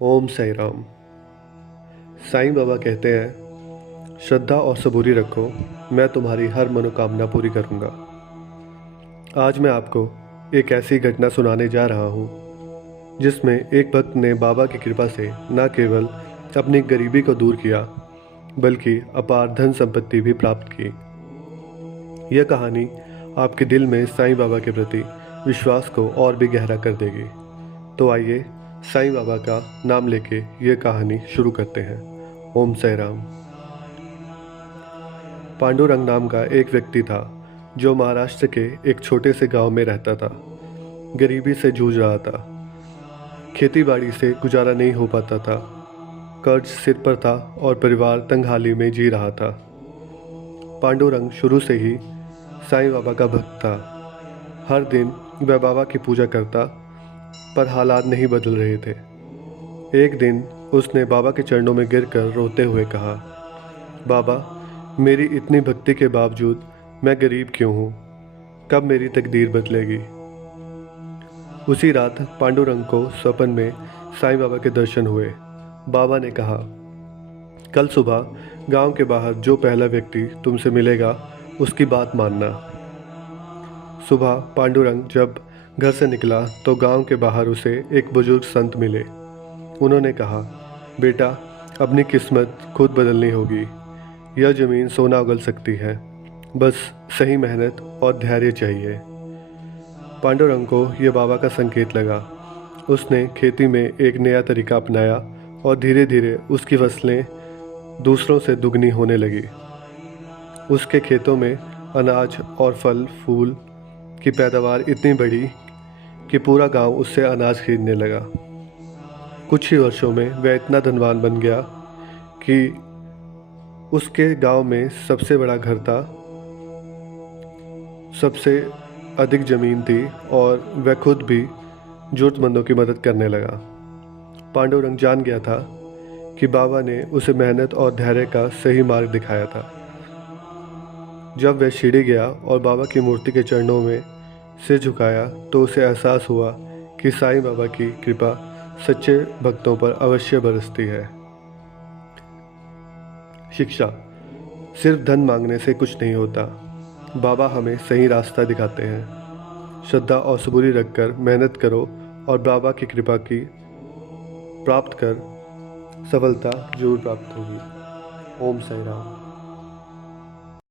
ओम साई राम। साईं बाबा कहते हैं, श्रद्धा और सबूरी रखो, मैं तुम्हारी हर मनोकामना पूरी करूंगा। आज मैं आपको एक ऐसी घटना सुनाने जा रहा हूँ जिसमें एक भक्त ने बाबा की कृपा से न केवल अपनी गरीबी को दूर किया बल्कि अपार धन संपत्ति भी प्राप्त की। यह कहानी आपके दिल में साईं बाबा के प्रति विश्वास को और भी गहरा कर देगी। तो आइए साईं बाबा का नाम लेके ये कहानी शुरू करते हैं। ओम साई राम। पांडुरंग नाम का एक व्यक्ति था जो महाराष्ट्र के एक छोटे से गांव में रहता था। गरीबी से जूझ रहा था, खेती बाड़ी से गुजारा नहीं हो पाता था, कर्ज सिर पर था और परिवार तंगहाली में जी रहा था। पांडुरंग शुरू से ही साईं बाबा का भक्त था। हर दिन वह बाबा की पूजा करता, पर हालात नहीं बदल रहे थे। एक दिन उसने बाबा के चरणों में गिरकर रोते हुए कहा, बाबा, मेरी इतनी भक्ति के बावजूद मैं गरीब क्यों हूँ? कब मेरी तकदीर बदलेगी? उसी रात पांडुरंग को स्वप्न में साईं बाबा के दर्शन हुए। बाबा ने कहा, कल सुबह गांव के बाहर जो पहला व्यक्ति तुमसे मिलेगा उसकी बात मानना। सुबह पांडुरंग जब घर से निकला तो गांव के बाहर उसे एक बुजुर्ग संत मिले। उन्होंने कहा, बेटा, अपनी किस्मत खुद बदलनी होगी। यह ज़मीन सोना उगल सकती है, बस सही मेहनत और धैर्य चाहिए। पांडुरंग को यह बाबा का संकेत लगा। उसने खेती में एक नया तरीका अपनाया और धीरे धीरे उसकी फसलें दूसरों से दुगनी होने लगी। उसके खेतों में अनाज और फल फूल की पैदावार इतनी बढ़ी कि पूरा गांव उससे अनाज खरीदने लगा। कुछ ही वर्षों में वह इतना धनवान बन गया कि उसके गांव में सबसे बड़ा घर था, सबसे अधिक ज़मीन थी और वह खुद भी ज़रूरतमंदों की मदद करने लगा। पांडुरंग जान गया था कि बाबा ने उसे मेहनत और धैर्य का सही मार्ग दिखाया था। जब वह शिरडी गया और बाबा की मूर्ति के चरणों में सिर झुकाया तो उसे एहसास हुआ कि साईं बाबा की कृपा सच्चे भक्तों पर अवश्य बरसती है। शिक्षा। सिर्फ धन मांगने से कुछ नहीं होता। बाबा हमें सही रास्ता दिखाते हैं। श्रद्धा और सबूरी रखकर मेहनत करो और बाबा की कृपा की प्राप्त कर सफलता जरूर प्राप्त होगी। ओम साई राम।